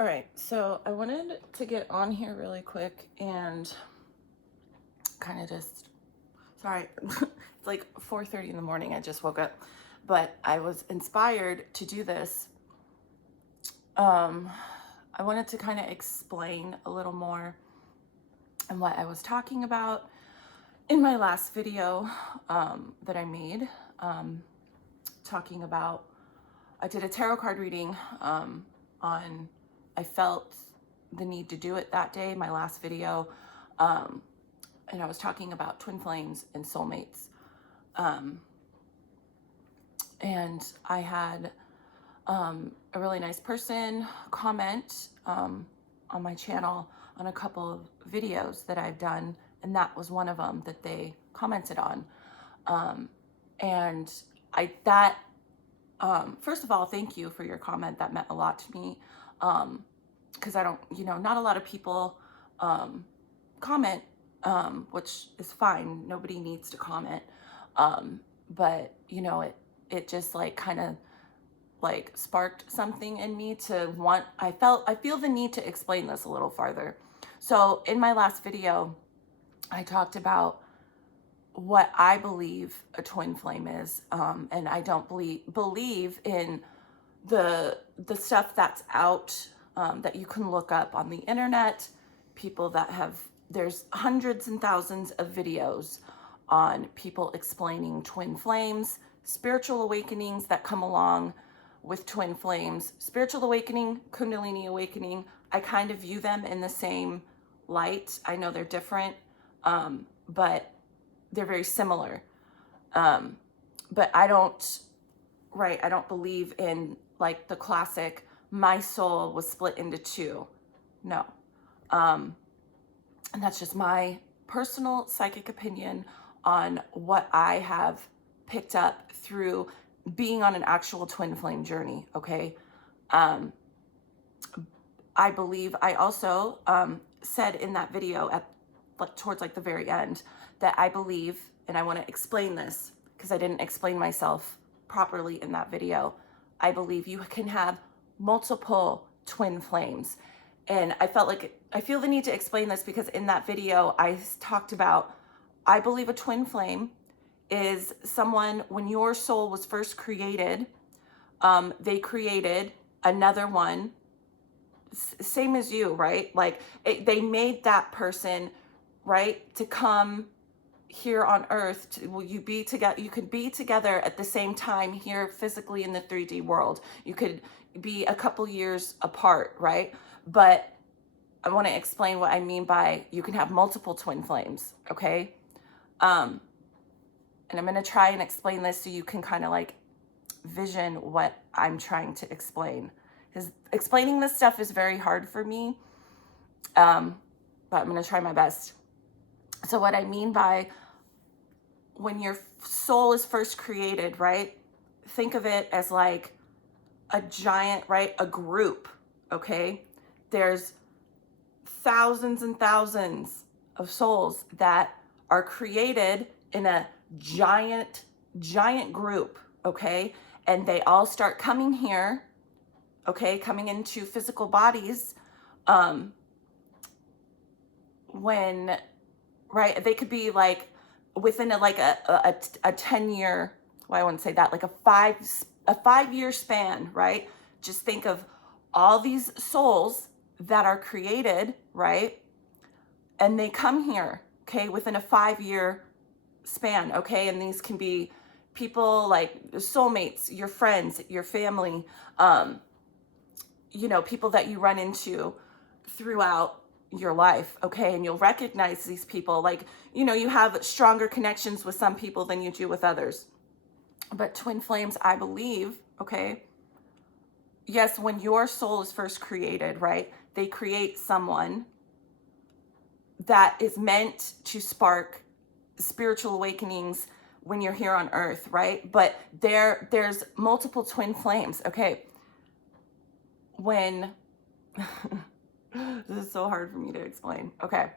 All right, so I wanted to get on here really quick and kind of sorry, it's like 4:30 in the morning. I just woke up, but I was inspired to do this. I wanted to kind of explain a little more on what I was talking about in my last video that I made, talking about, I did a tarot card reading I felt the need to do it that day, my last video. And I was talking about twin flames and soulmates. And I had a really nice person comment on my channel on a couple of videos that I've done, and that was one of them that they commented on. And first of all, thank you for your comment. That meant a lot to me. Because I don't, not a lot of people comment, which is fine. Nobody needs to comment. But it just like kind of like sparked something in me to want, I feel the need to explain this a little farther. So in my last video, I talked about what I believe a twin flame is. And I don't believe in the stuff that's out, that you can look up on the internet. There's hundreds and thousands of videos on people explaining twin flames, spiritual awakenings that come along with twin flames. Spiritual awakening, Kundalini awakening, I kind of view them in the same light. I know they're different, but they're very similar. But I don't believe in like the classic, my soul was split into two. No. And that's just my personal psychic opinion on what I have picked up through being on an actual twin flame journey. Okay. I believe I also said in that video towards like the very end that I believe, and I want to explain this because I didn't explain myself properly in that video. I believe you can have multiple twin flames. And I feel the need to explain this because in that video I talked about, I believe a twin flame is someone, when your soul was first created, they created another one, same as you, right? Like they made that person, right, to come here on earth. You could be together at the same time here physically in the 3D world. You could be a couple years apart, right? But I want to explain what I mean by you can have multiple twin flames, okay? And I'm going to try and explain this so you can kind of like vision what I'm trying to explain. Because explaining this stuff is very hard for me, but I'm going to try my best. So what I mean by when your soul is first created, right? Think of it as like a giant, right? A group, okay? There's thousands and thousands of souls that are created in a giant group, okay? And they all start coming here, okay? Coming into physical bodies, right? They could be like within a 10-year, well, I wouldn't say that, like a 5-year span, right? Just think of all these souls that are created, right? And they come here, okay, within a 5-year span, okay? And these can be people like soulmates, your friends, your family, people that you run into throughout your life, okay? And you'll recognize these people, like, you have stronger connections with some people than you do with others. But twin flames, I believe, okay, yes, when your soul is first created, right, they create someone that is meant to spark spiritual awakenings when you're here on earth, right? But there's multiple twin flames, okay? When this is so hard for me to explain. Okay.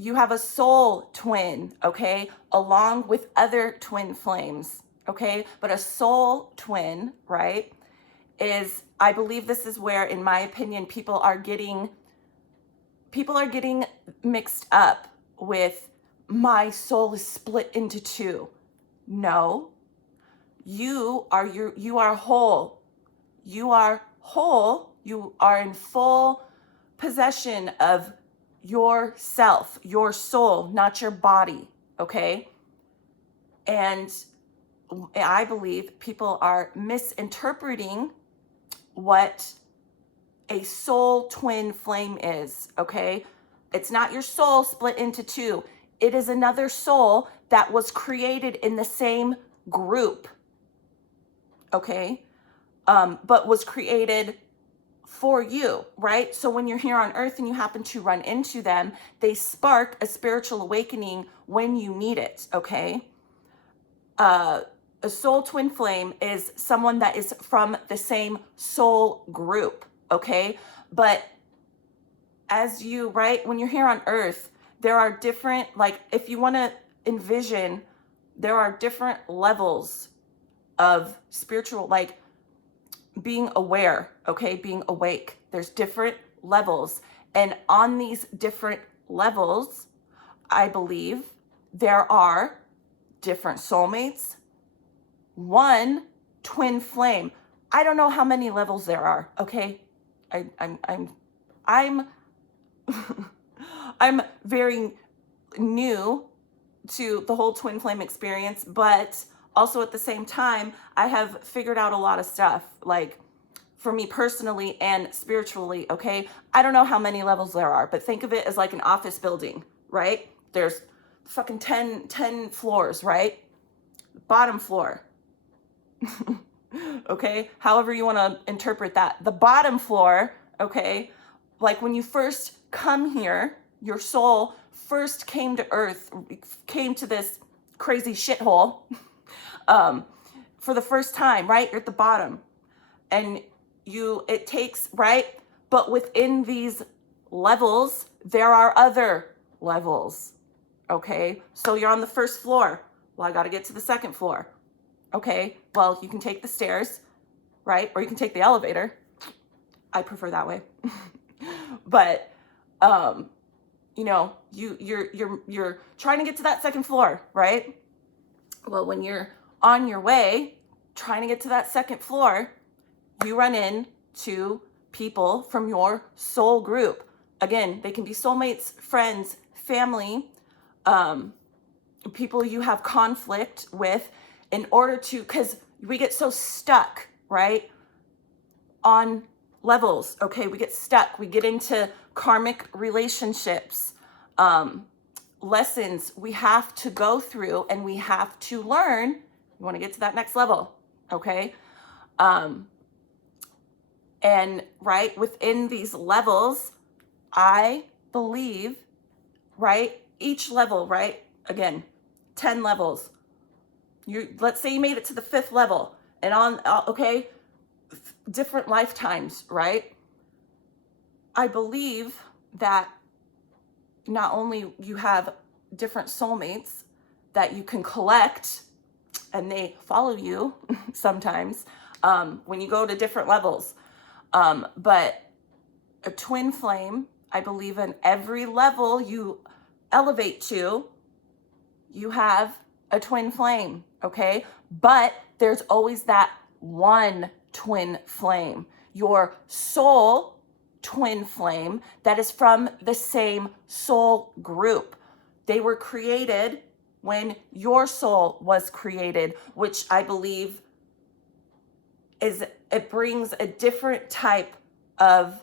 You have a soul twin, okay, along with other twin flames, okay? But a soul twin, right, is, I believe this is where, in my opinion, people are getting mixed up with my soul is split into two. No, you are whole. You are whole. You are in full possession of yourself, your soul, not your body. Okay. And I believe people are misinterpreting what a soul twin flame is. Okay. It's not your soul split into two. It is another soul that was created in the same group. Okay. But was created for you, right? So when you're here on earth and you happen to run into them, they spark a spiritual awakening when you need it. Okay. A soul twin flame is someone that is from the same soul group. Okay. But as you, right, when you're here on earth, there are different, like, if you want to envision, there are different levels of spiritual, like being aware, okay, being awake. There's different levels. And on these different levels, I believe there are different soulmates, one twin flame. I don't know how many levels there are, okay? I'm I'm very new to the whole twin flame experience, but also at the same time, I have figured out a lot of stuff, like for me personally and spiritually, okay? I don't know how many levels there are, but think of it as like an office building, right? There's fucking 10 floors, right? Bottom floor. Okay? However you want to interpret that. The bottom floor, okay? Like when you first come here, your soul first came to earth, came to this crazy shithole for the first time, right? You're at the bottom. And it takes, right? But within these levels, there are other levels, okay? So you're on the first floor. Well, I got to get to the second floor. Okay, well, you can take the stairs, right? Or you can take the elevator. I prefer that way. But, you know, you're trying to get to that second floor, right? Well, when you're on your way, trying to get to that second floor, you run into people from your soul group. Again, they can be soulmates, friends, family, people you have conflict with, in order to, because we get so stuck, right, on levels, okay? We get stuck. We get into karmic relationships, lessons we have to go through and we have to learn. You want to get to that next level, okay? And right within these levels, I believe, right, each level, right, again, 10 levels. Let's say you made it to the 5th level and on, okay, different lifetimes, right? I believe that not only you have different soulmates that you can collect and they follow you sometimes when you go to different levels, but a twin flame, I believe in every level you elevate to, you have a twin flame, okay? But there's always that one twin flame, your soul twin flame that is from the same soul group. They were created when your soul was created, which I believe it brings a different type of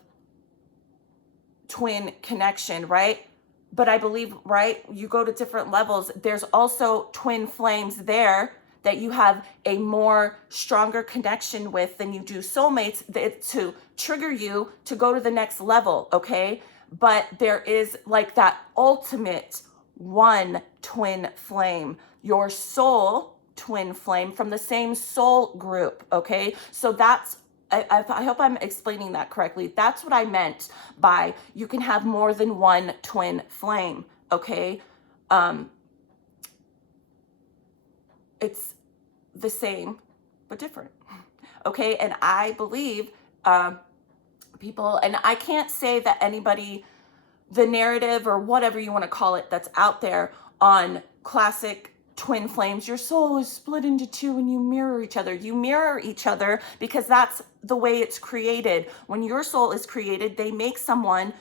twin connection, right? But I believe, right, you go to different levels. There's also twin flames there that you have a more stronger connection with than you do soulmates to trigger you to go to the next level, okay? But there is like that ultimate one twin flame, your soul twin flame from the same soul group, okay? So that's, I hope I'm explaining that correctly. That's what I meant by you can have more than one twin flame, okay? It's the same, but different, Okay. And I believe people, and I can't say that anybody, the narrative or whatever you want to call it, that's out there on classic twin flames, your soul is split into two and you mirror each other. You mirror each other because that's the way it's created. When your soul is created, they make someone,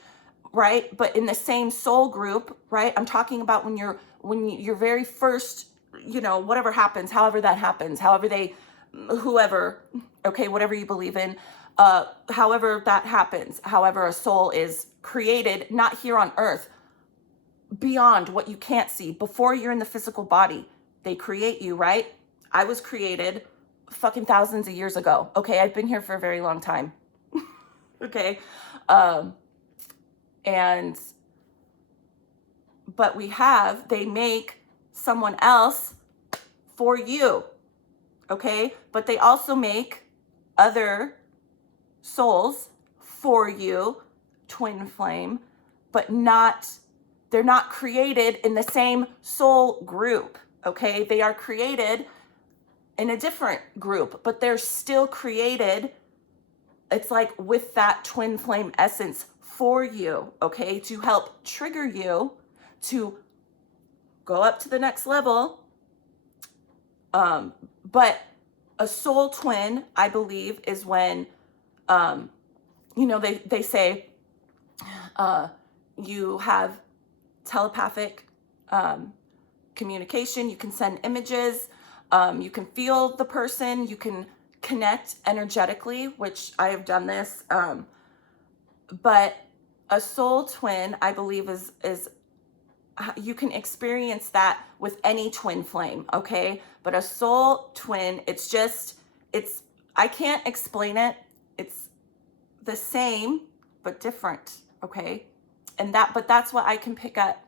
right? But in the same soul group, right? I'm talking about when your very first, whatever happens, however that happens, whoever, okay, whatever you believe in, however that happens, however a soul is created, not here on earth, beyond what you can't see, before you're in the physical body, they create you, right? I was created fucking thousands of years ago. Okay, I've been here for a very long time. Okay. But they make someone else for you. Okay. But they also make other souls for you, twin flame, but they're not created in the same soul group. Okay. They are created in a different group, but they're still created. It's like with that twin flame essence for you, okay, to help trigger you to go up to the next level. But a soul twin, I believe, is when, they say you have telepathic communication. You can send images. You can feel the person. You can connect energetically, which I have done this. But a soul twin, I believe, is you can experience that with any twin flame, okay? But a soul twin, I can't explain it. It's the same, but different, okay? But that's what I can pick up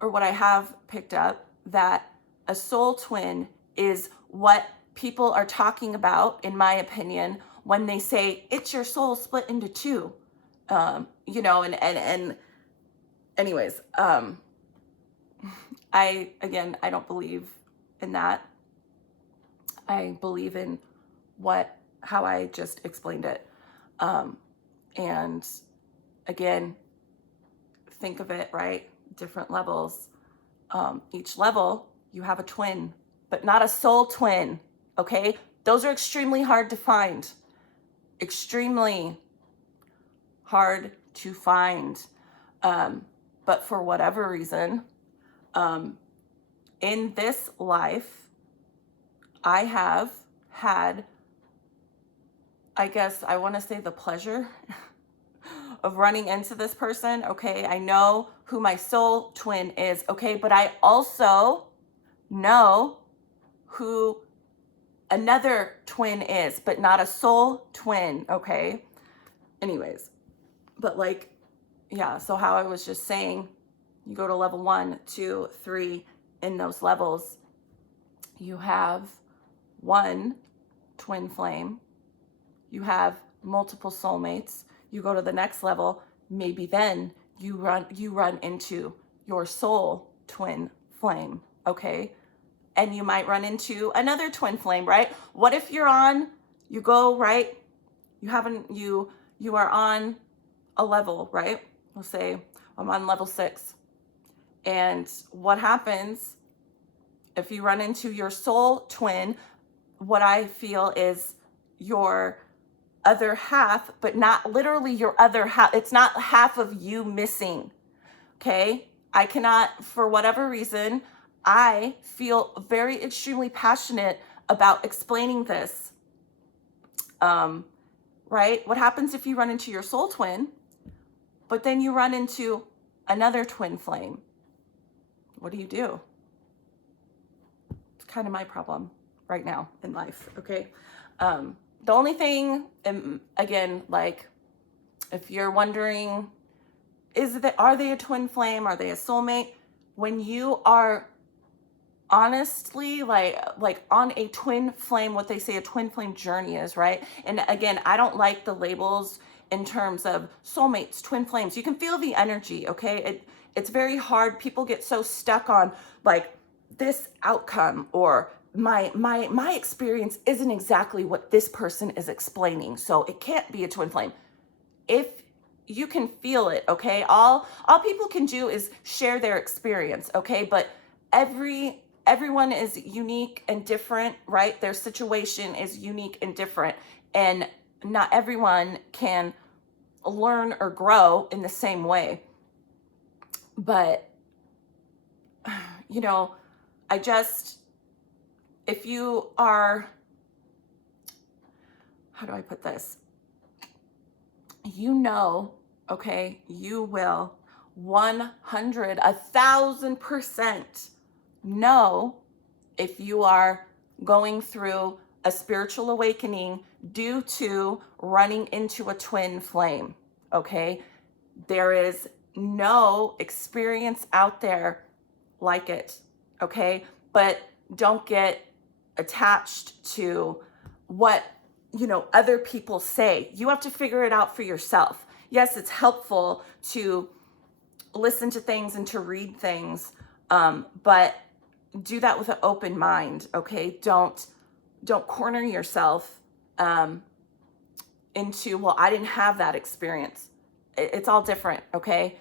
what I have picked up, that a soul twin is what people are talking about, in my opinion, when they say it's your soul split into two. And anyways, I don't believe in that. I believe in how I just explained it. And again, think of it, right? Different levels. Each level, you have a twin, but not a soul twin, okay? Those are extremely hard to find. Extremely hard to find. But for whatever reason, in this life, I have had, I guess I want to say, the pleasure of running into this person. Okay, I know who my soul twin is. Okay, but I also know who another twin is, but not a soul twin. Okay, anyways, but so how I was just saying, you go to level 1, 2, 3, in those levels, you have one twin flame, you have multiple soulmates. You go to the next level, maybe then you run into your soul twin flame, okay? And you might run into another twin flame, right? What if you are on a level, right? We'll say I'm on level 6. And what happens if you run into your soul twin? What I feel is your other half, but not literally your other half. It's not half of you missing. Okay. I cannot, for whatever reason, I feel very extremely passionate about explaining this. Right? What happens if you run into your soul twin, but then you run into another twin flame? What do? It's kind of my problem right now in life. Okay. The only thing, again, if you're wondering, are they a twin flame? Are they a soulmate? When you are honestly like on a twin flame, what they say a twin flame journey is, right? And again, I don't like the labels in terms of soulmates, twin flames. You can feel the energy, okay? It's very hard. People get so stuck on this outcome or my experience isn't exactly what this person is explaining, so it can't be a twin flame. If you can feel it, okay, all people can do is share their experience, okay, but everyone is unique and different, right? Their situation is unique and different, and not everyone can learn or grow in the same way. But you know, I just, if you are, how do I put this? You know, okay, you will 1,000% know if you are going through a spiritual awakening due to running into a twin flame, okay? There is no experience out there like it, okay? But don't get attached to what, other people say. You have to figure it out for yourself. Yes, it's helpful to listen to things and to read things, but do that with an open mind, okay? Don't corner yourself into, well, I didn't have that experience. It's all different, okay?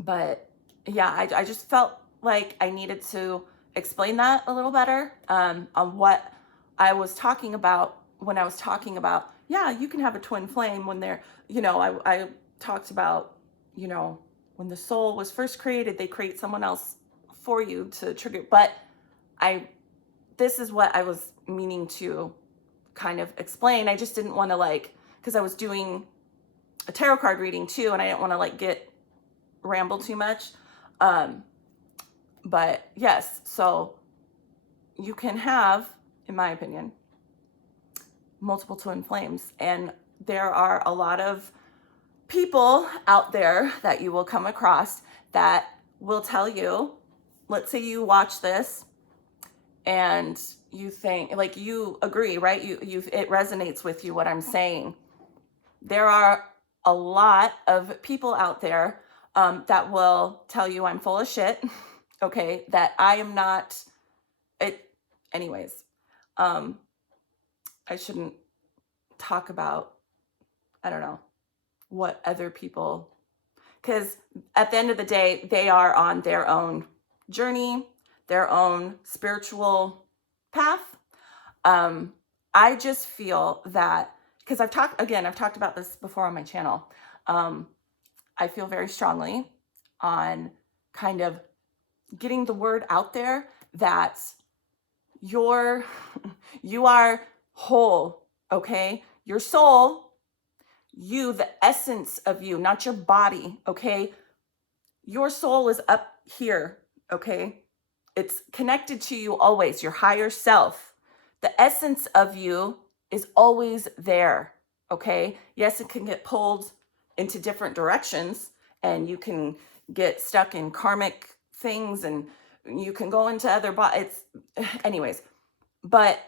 But yeah, I just felt like I needed to explain that a little better on what I was talking about when I was talking about, yeah, you can have a twin flame when they're, I talked about, when the soul was first created, they create someone else for you to trigger. But this is what I was meaning to kind of explain. I just didn't want to because I was doing a tarot card reading too, and I didn't want to ramble too much. But yes, so you can have, in my opinion, multiple twin flames. And there are a lot of people out there that you will come across that will tell you, let's say you watch this and you think, you agree, right? It resonates with you, what I'm saying. There are a lot of people out there that will tell you I'm full of shit, okay, that I am not, anyways, I shouldn't talk about, I don't know, what other people, because at the end of the day, they are on their own journey, their own spiritual path. I just feel that, because I've talked about this before on my channel. I feel very strongly on kind of getting the word out there that you are whole, okay? Your soul, the essence of you, not your body, okay? Your soul is up here, okay? It's connected to you always, your higher self. The essence of you is always there, okay? Yes, it can get pulled into different directions, and you can get stuck in karmic things, and you can go into other bodies. Anyways, but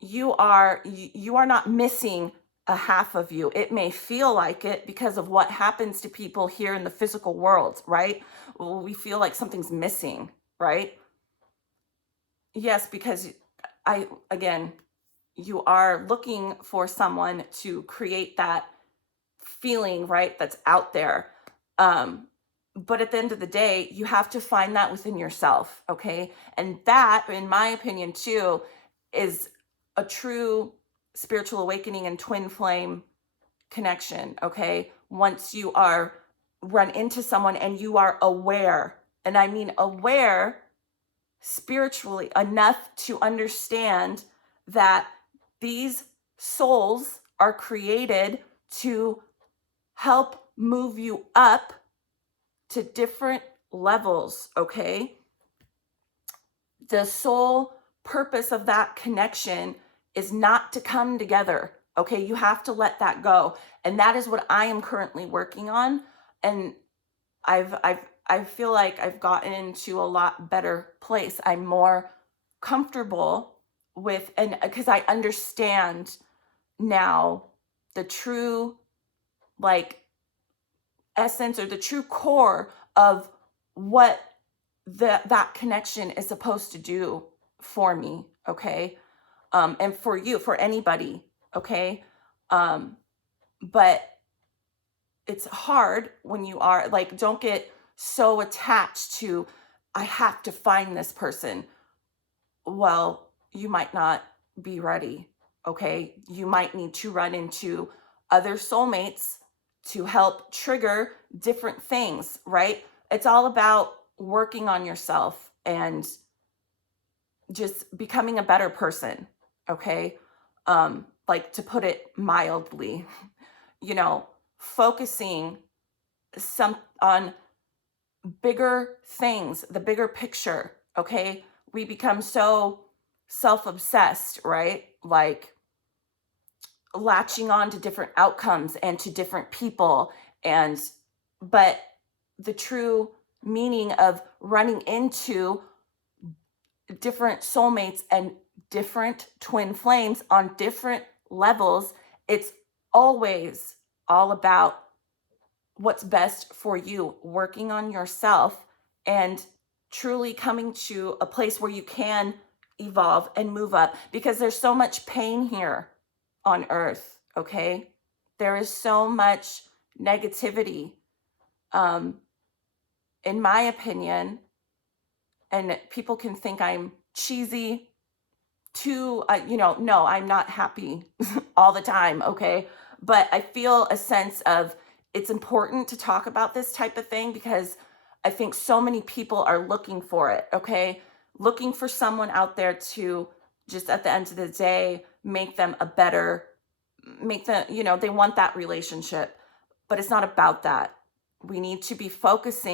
you are not missing a half of you. It may feel like it because of what happens to people here in the physical world, right? We feel like something's missing, right? Yes, because you are looking for someone to create that feeling, right? That's out there. But at the end of the day, you have to find that within yourself, okay? And that, in my opinion, too, is a true spiritual awakening and twin flame connection, okay? Once you are run into someone and you are aware, and I mean aware spiritually enough to understand that these souls are created to help move you up to different levels, okay? The sole purpose of that connection is not to come together, okay? You have to let that go. And that is what I am currently working on. And I feel like I've gotten into a lot better place. I'm more comfortable with, and because I understand now the true essence or the true core of what that connection is supposed to do for me, okay? And for you, for anybody, okay? Um, but it's hard when you are like, don't get so attached to, I have to find this person. Well, you might not be ready, okay? You might need to run into other soulmates to help trigger different things, right? It's all about working on yourself and just becoming a better person, okay? Like, to put it mildly, you know, focusing some on bigger things, the bigger picture, okay? We become so self-obsessed, right? Like, latching on to different outcomes and to different people, and but the true meaning of running into different soulmates and different twin flames on different levels, it's always all about what's best for you, working on yourself and truly coming to a place where you can evolve and move up, because there's so much pain here on earth, okay? There is so much negativity, um, in my opinion, and people can think I'm cheesy too. No, I'm not happy all the time, okay? But I feel a sense of, it's important to talk about this type of thing because I think so many people are looking for it, okay? Looking for someone out there to just at the end of the day make them a better, make them, they want that relationship, but it's not about that. We need to be focus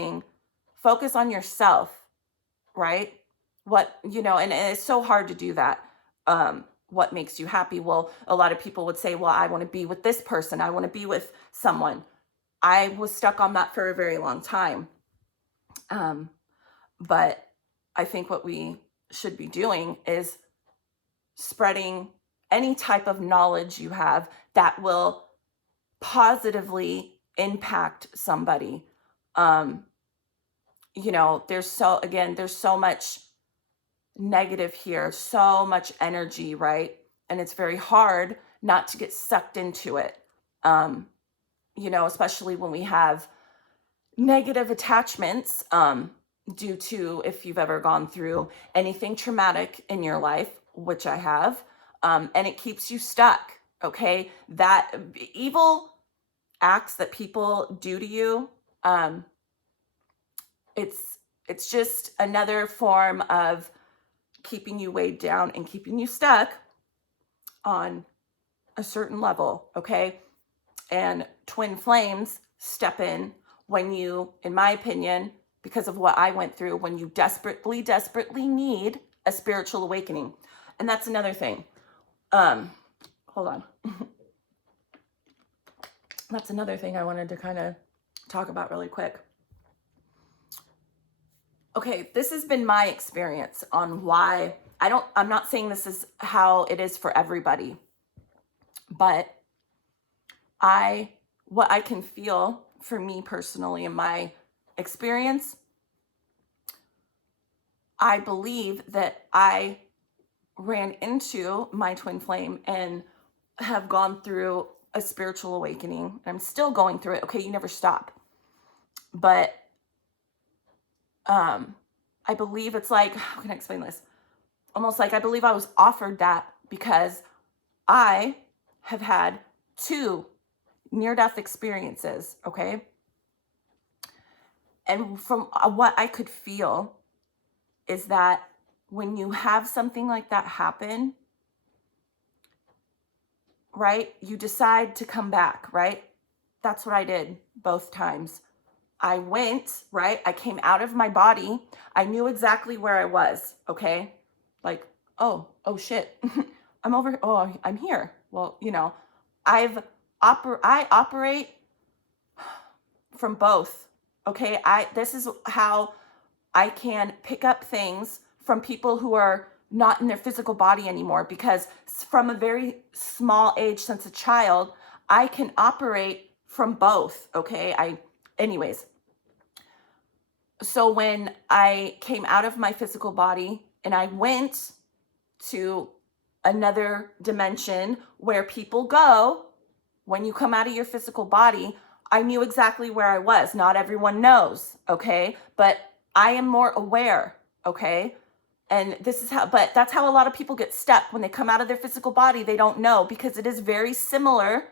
on yourself, right? And it's so hard to do that. What makes you happy? Well, a lot of people would say, well, I want to be with this person, I want to be with someone. I was stuck on that for a very long time. But I think what we should be doing is spreading any type of knowledge you have that will positively impact somebody. There's so much negative here, so much energy, right? And it's very hard not to get sucked into it. Especially when we have negative attachments, due to, if you've ever gone through anything traumatic in your life, which I have, and it keeps you stuck, okay? That evil acts that people do to you, it's just another form of keeping you weighed down and keeping you stuck on a certain level, okay? And twin flames step in when you, in my opinion, because of what I went through, when you desperately, desperately need a spiritual awakening. And that's another thing. Hold on. That's another thing I wanted to kind of talk about really quick. Okay, this has been my experience on why I'm not saying this is how it is for everybody, but what I can feel for me personally in my experience, I believe that I ran into my twin flame and have gone through a spiritual awakening. I'm still going through it. Okay, you never stop. But I believe it's like, how can I explain this? Almost like I believe I was offered that because I have had 2 near-death experiences, okay? And from what I could feel is that when you have something like that happen, right, you decide to come back, right? That's what I did both times. I went, right? I came out of my body. I knew exactly where I was, okay? Like, oh shit. I'm here. Well, I operate from both, okay? This is how I can pick up things from people who are not in their physical body anymore, because from a very small age, since a child, I can operate from both, okay? Anyways, So when I came out of my physical body and I went to another dimension where people go when you come out of your physical body, I knew exactly where I was. Not everyone knows, okay? But I am more aware, okay? And this is how, but that's how a lot of people get stuck when they come out of their physical body. They don't know, because it is very similar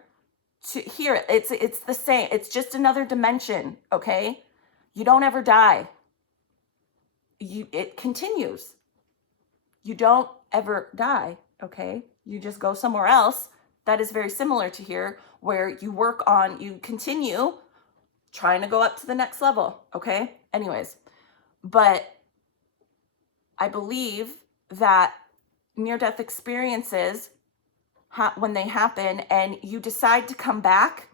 to here. It's the same. It's just another dimension, okay? You don't ever die. It continues. You don't ever die, okay? You just go somewhere else that is very similar to here, where you continue trying to go up to the next level, okay? Anyways, but I believe that near-death experiences, when they happen and you decide to come back,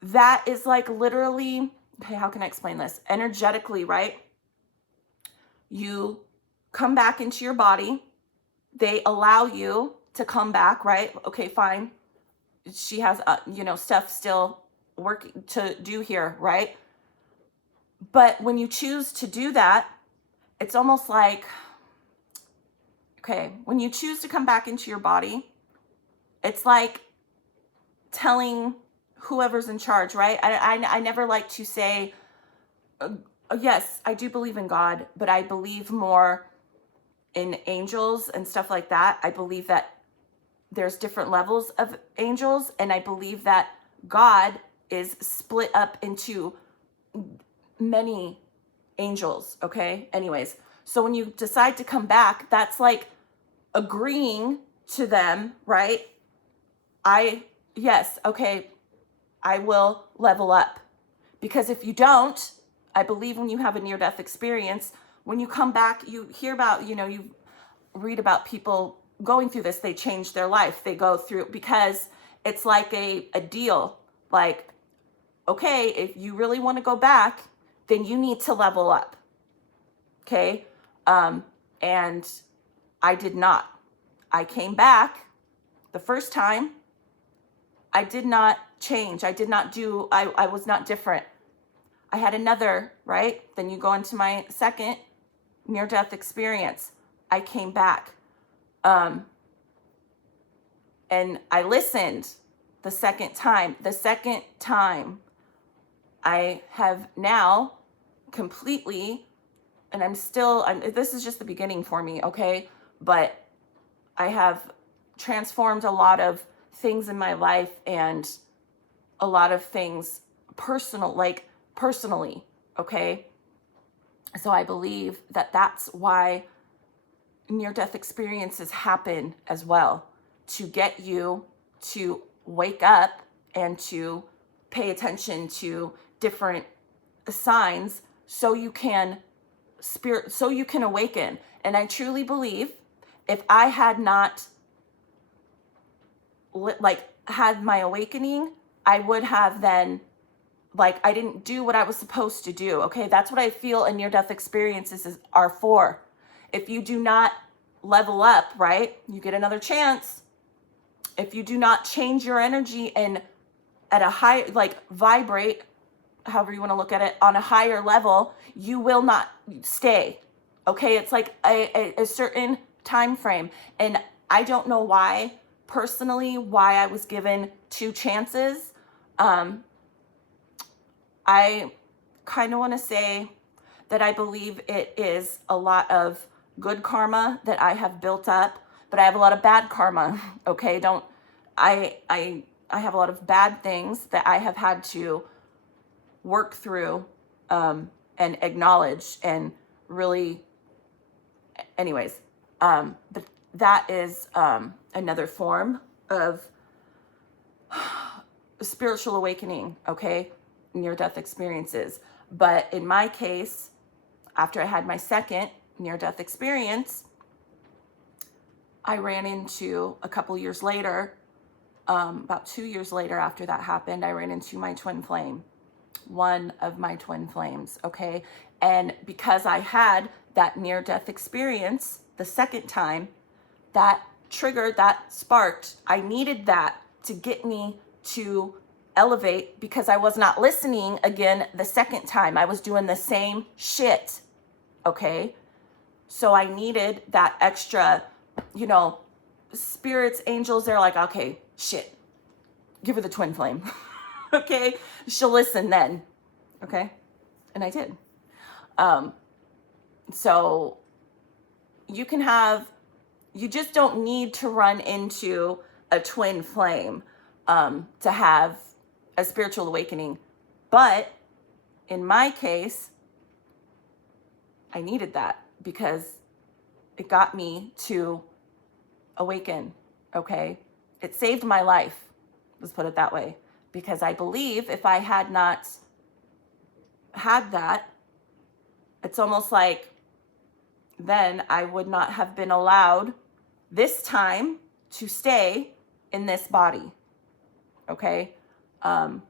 that is like literally, okay, how can I explain this? Energetically, right? You come back into your body. They allow you to come back, right? Okay, fine. She has, stuff still work to do here, right? But when you choose to do that, it's almost like, okay, when you choose to come back into your body, it's like telling whoever's in charge, right? I never like to say, yes, I do believe in God, but I believe more in angels and stuff like that. I believe that there's different levels of angels, and I believe that God is split up into many angels, okay? Anyways, so when you decide to come back, that's like agreeing to them, right? Yes, okay, I will level up. Because if you don't, I believe when you have a near-death experience, when you come back, you hear about, you read about people going through this. They change their life. They go through, because it's like a deal. Like, okay, if you really want to go back, then you need to level up. Okay? And I did not. I came back the first time. I did not change. I was not different. I had another, right? Then you go into my second near-death experience. I came back. And I listened the second time. The second time, I have now completely, and this is just the beginning for me, okay? But I have transformed a lot of things in my life, and a lot of things personally, okay? So I believe that that's why near-death experiences happen as well, to get you to wake up and to pay attention to different signs, so you can awaken. And I truly believe, if I had not had my awakening, I would have then, I didn't do what I was supposed to do. Okay, that's what I feel a near-death experiences are for. If you do not level up, right, you get another chance. If you do not change your energy and at a high, vibrate, however you want to look at it, on a higher level, you will not stay. Okay, it's like a certain time frame. And I don't know why I was given 2 chances. I kind of want to say that I believe it is a lot of good karma that I have built up, but I have a lot of bad karma. Okay, I have a lot of bad things that I have had to work through, and acknowledge, and really, anyways, but that is another form of spiritual awakening, okay? Near-death experiences. But in my case, after I had my second near-death experience, I ran into, a couple years later, about 2 years later after that happened, I ran into my twin flame, one of my twin flames, okay? And because I had that near-death experience the second time, that triggered, that sparked, I needed that to get me to elevate because I was not listening again the second time. I was doing the same shit. Okay. So I needed that extra, you know, spirits, angels. They're like, okay, shit, give her the twin flame. Okay. She'll listen then. Okay. And I did. So you just don't need to run into a twin flame to have a spiritual awakening. But in my case, I needed that because it got me to awaken, okay? It saved my life, let's put it that way. Because I believe if I had not had that, it's almost like then I would not have been allowed this time to stay in this body, okay? That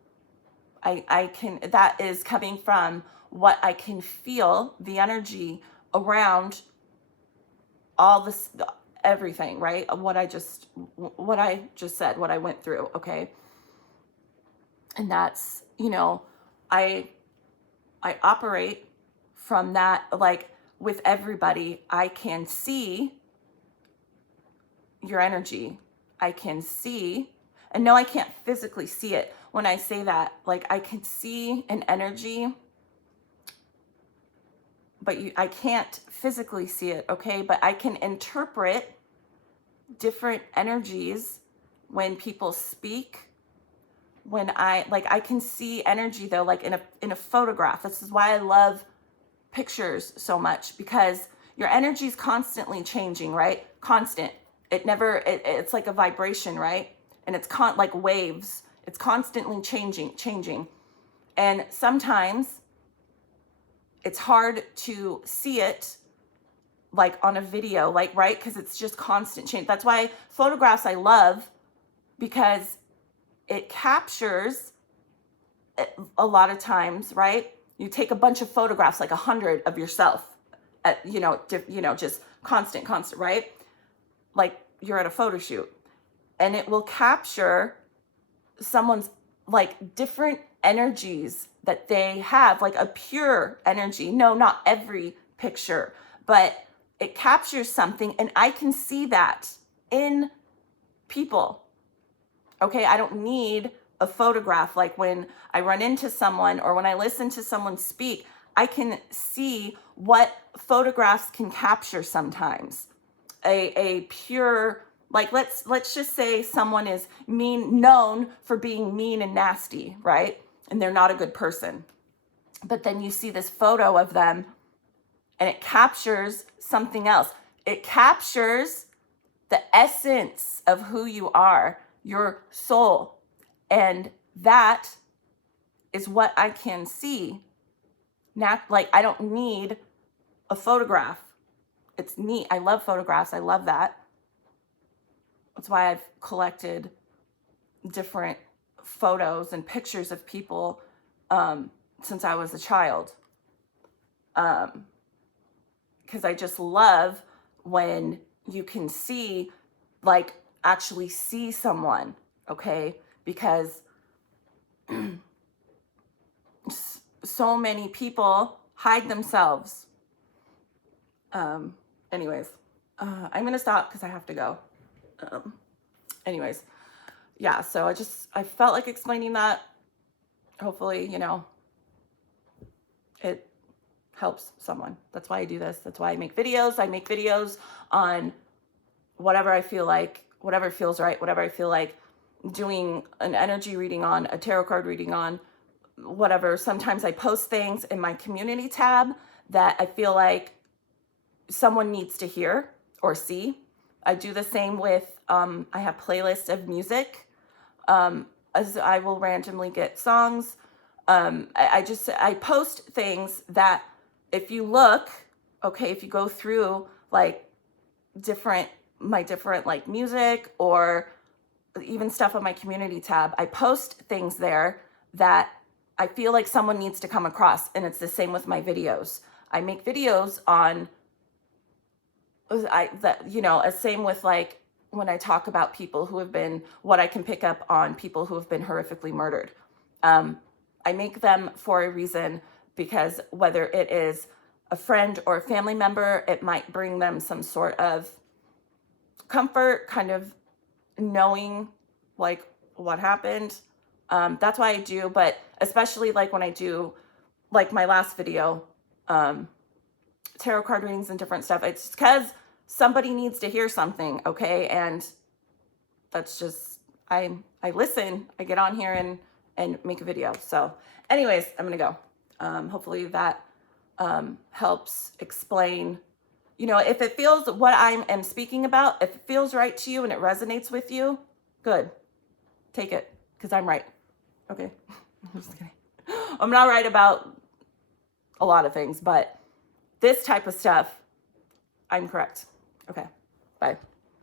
is coming from what I can feel, the energy around all this, everything, right? What I just said, what I went through, okay? And that's, you know, I operate from that, like with everybody. I can see your energy. I can see, and no, I can't physically see it. When I say that, like I can see an energy, but I can't physically see it, okay? But I can interpret different energies when people speak. When I can see energy though, like in a photograph. This is why I love pictures so much, because your energy is constantly changing, right? Constant. It's like a vibration, right? And it's like waves. It's constantly changing. And sometimes it's hard to see it like on a video, like, right? Because it's just constant change. That's why photographs I love, because it captures a lot of times, right? You take a bunch of photographs, like 100 of yourself, at, just constant, right? Like you're at a photo shoot, and it will capture someone's like different energies that they have, like a pure energy. No, not every picture, but it captures something, and I can see that in people. Okay, I don't need a photograph. Like when I run into someone or when I listen to someone speak, I can see what photographs can capture sometimes. A pure, like let's just say someone is known for being mean and nasty, right? And they're not a good person. But then you see this photo of them and it captures something else. It captures the essence of who you are, your soul. And that is what I can see. Not like I don't need a photograph. It's neat. I love photographs. I love that. That's why I've collected different photos and pictures of people since I was a child. Because I just love when you can see, like, actually see someone, okay? Because so many people hide themselves. Anyways, I'm gonna stop because I have to go. Anyways, yeah, so I felt like explaining that. Hopefully, it helps someone. That's why I do this. That's why I make videos. I make videos on whatever I feel like, whatever feels right, whatever I feel like doing an energy reading on, a tarot card reading on, whatever. Sometimes I post things in my community tab that I feel like someone needs to hear or see. I do the same with, I have playlists of music. As I will randomly get songs. I post things that if you look, okay, if you go through like my different like music or even stuff on my community tab, I post things there that I feel like someone needs to come across. And it's the same with my videos. I make videos on, same with like when I talk about people who have been, what I can pick up on people who have been horrifically murdered. I make them for a reason, because whether it is a friend or a family member, it might bring them some sort of comfort, kind of knowing like what happened. That's why I do, but especially like when I do like my last video, tarot card readings and different stuff, it's because somebody needs to hear something, okay? And that's just, I listen, I get on here and make a video. So anyways, I'm gonna go. Hopefully that helps explain, you know, if it feels what I am speaking about, if it feels right to you and it resonates with you, good, take it, because I'm right. Okay, I'm just kidding. I'm not right about a lot of things, but this type of stuff, I'm correct. Okay, bye.